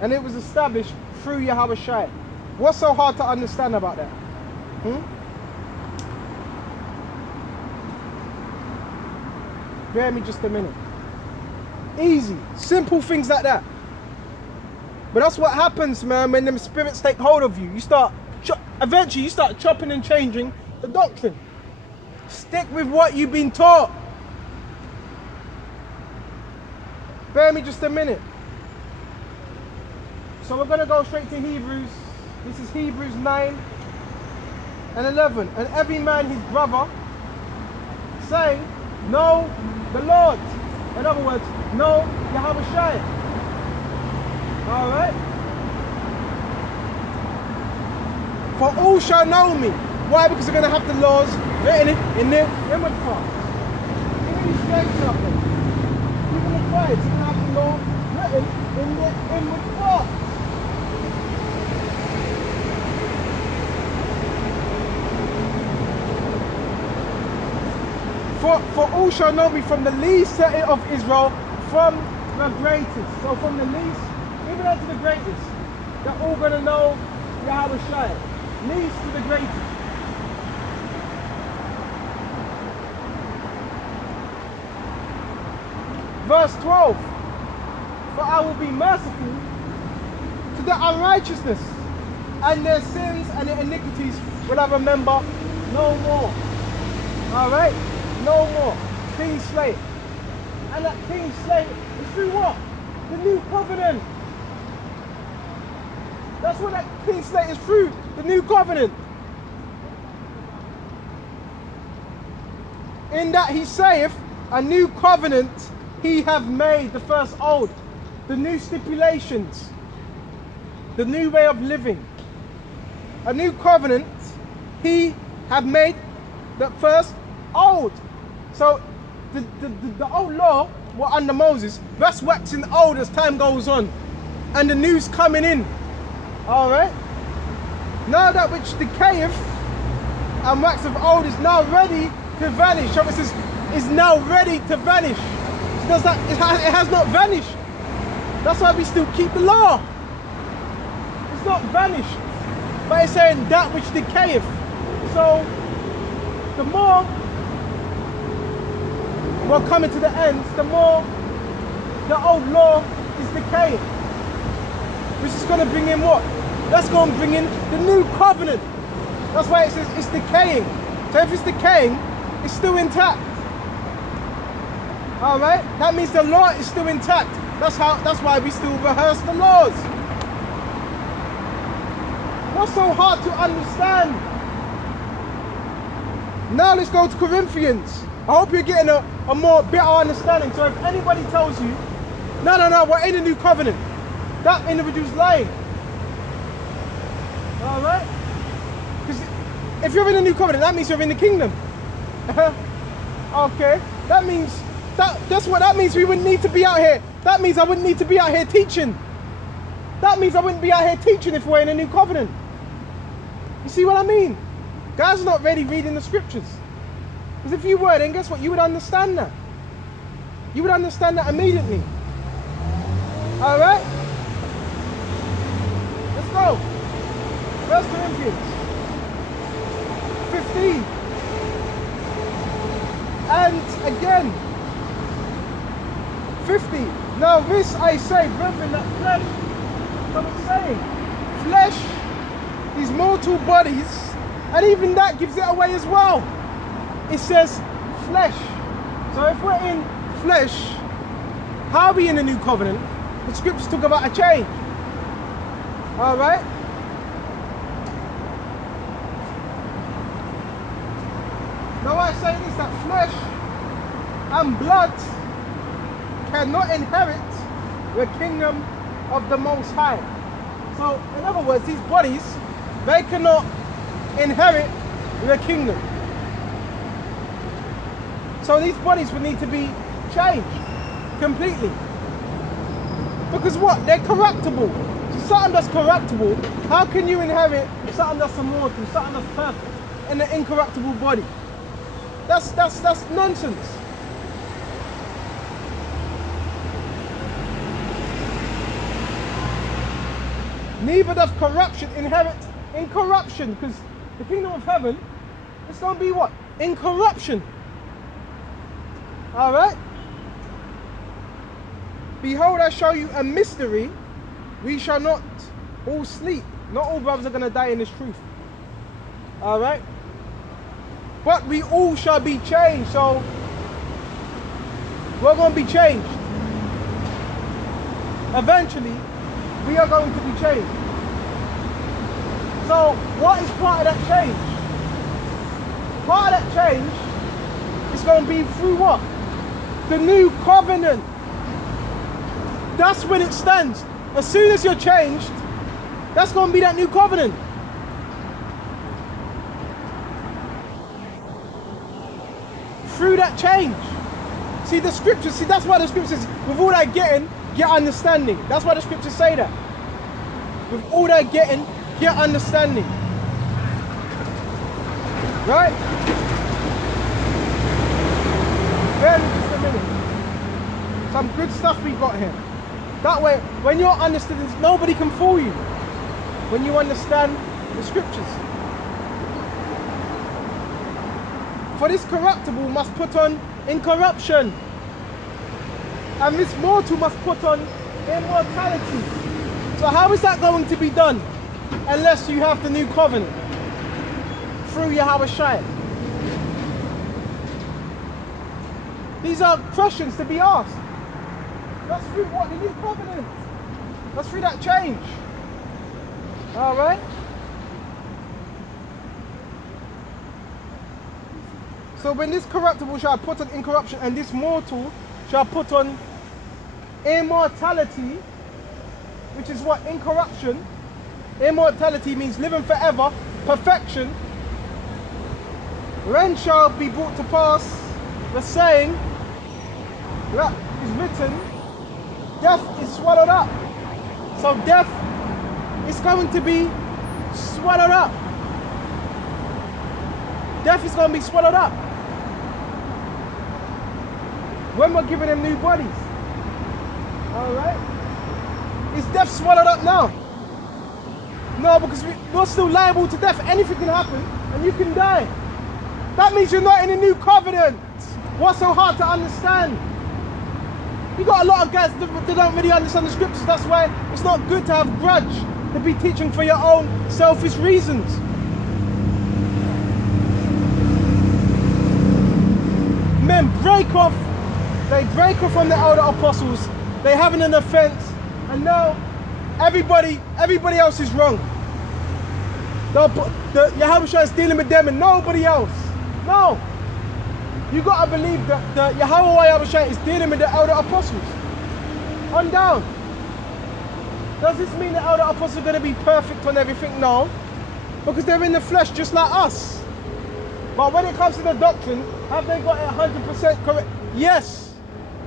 And it was established through Yahweh Shai. What's so hard to understand about that? Bear me just a minute. Easy, simple things like that. But that's what happens, man, when them spirits take hold of you. You start, eventually you start chopping and changing the doctrine. Stick with what you've been taught. Bear me just a minute. So we're going to go straight to Hebrews. This is Hebrews 9 and 11. And every man his brother, saying, know the Lord. In other words, know Yahweh Shai. Alright? For all shall know me. Why? Because they're going to have the laws written in their inward parts. Even these strangers up there. Even the Christ, they're going to have the law written in their inward parts. For all shall know me, from the least of Israel, from the greatest. So from the least, even unto the greatest, they're all going to know Yahweh Shai. Least to the greatest. Verse 12. For I will be merciful to the unrighteousness, and their sins and their iniquities will I remember no more. Alright? No more. Clean slate. And that clean slate is through what? The new covenant. That's what that clean slate is through. The new covenant. In that he saith, a new covenant he have made, the first old. The new stipulations. The new way of living. A new covenant he have made, the first old. So the old law were under Moses, that's waxing old as time goes on, and the new's coming in. Alright? Now that which decayeth and waxeth old is now ready to vanish. So it says is now ready to vanish. Does that it has not vanished. That's why we still keep the law. It's not vanished. But it's saying that which decayeth. So the more we're coming to the end, the more the old law is decaying. Which is going to bring in what? That's going to bring in the new covenant. That's why it says it's decaying. So if it's decaying, it's still intact. Alright? That means the law is still intact. That's why we still rehearse the laws. What's so hard to understand? Now let's go to Corinthians. I hope you're getting a more better understanding. So if anybody tells you, no, we're in a new covenant, that individual's lying. Alright? Because if you're in a new covenant, that means you're in the kingdom. Okay. That means, that's what that means. We wouldn't need to be out here. That means I wouldn't need to be out here teaching. That means I wouldn't be out here teaching if we're in a new covenant. You see what I mean? Guys are not really reading the scriptures. Because if you were, then guess what? You would understand that. You would understand that immediately. Alright? Let's go. 1 Corinthians 15. And again, 50. Now this I say, brethren, that flesh, what I'm saying, flesh, these mortal bodies, and even that gives it away as well. It says flesh. So if we're in flesh, how are we in the new covenant? The scriptures talk about a change. Alright? Now I say this, that flesh and blood cannot inherit the kingdom of the Most High. So in other words, these bodies, they cannot inherit the kingdom. So these bodies would need to be changed completely. Because what? They're corruptible. So something that's corruptible, how can you inherit something that's immortal, something that's perfect in an incorruptible body? That's nonsense. Neither does corruption inherit incorruption, because the kingdom of heaven is going to be what? Incorruption. Alright? Behold, I show you a mystery. We shall not all sleep. Not all brothers are going to die in this truth. Alright? But we all shall be changed. So, we're going to be changed. Eventually, we are going to be changed. So, what is part of that change? Part of that change is going to be through what? The new covenant. That's when it stands. As soon as you're changed, that's going to be that new covenant. Through that change. See, the scriptures, see, that's why the scriptures, with all that getting, get understanding. That's why the scriptures say that. With all that getting, get understanding. Right? Bear with me just a minute. Some good stuff we got here. That way, when you're understanding, nobody can fool you. When you understand the scriptures. For this corruptible must put on incorruption, and this mortal must put on immortality. So how is that going to be done unless you have the new covenant through Yahweh Shai? These are questions to be asked. That's through what? The new covenant. That's through that change. Alright? So when this corruptible shall put on incorruption, and this mortal shall put on immortality, which is what? Incorruption. Immortality means living forever, perfection. Then shall be brought to pass the saying that is written, death is swallowed up. So death is going to be swallowed up. Death is going to be swallowed up. When we're giving them new bodies. Alright? Is death swallowed up now? No, because we're still liable to death. Anything can happen and you can die. That means you're not in a new covenant. What's so hard to understand? You got a lot of guys that don't really understand the scriptures. That's why it's not good to have grudge, to be teaching for your own selfish reasons. Men break off. They break off from the elder apostles. They having an offense, and now everybody else is wrong. The Yahweh Shai is dealing with them and nobody else. No. You got to believe that the Yahweh Shai is dealing with the elder apostles. On down. Does this mean the elder apostles are going to be perfect on everything? No. Because they're in the flesh just like us. But when it comes to the doctrine, have they got it 100% correct? Yes.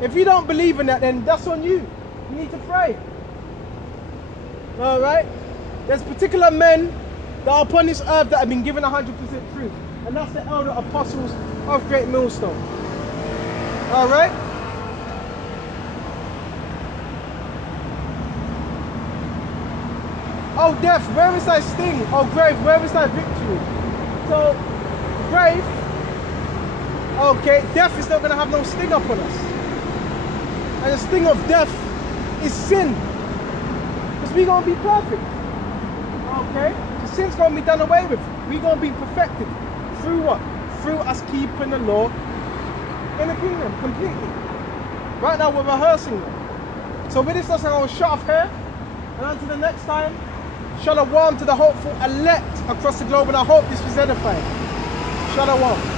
If you don't believe in that, then that's on you. You need to pray. Alright? There's particular men that are upon this earth that have been given 100% truth. And that's the elder apostles of Great Millstone. Alright? Oh death, where is thy sting? Oh grave, where is thy victory? So, grave, okay, death is not going to have no sting upon us. And the sting of death is sin. Because we're going to be perfect. Okay? So sin's going to be done away with. We're going to be perfected. Through what? Through us keeping the law in the kingdom completely. Right now we're rehearsing them. So with this lesson I will shut off here. And until the next time, shalom to the hopeful elect across the globe. And I hope this was edifying. Shalom.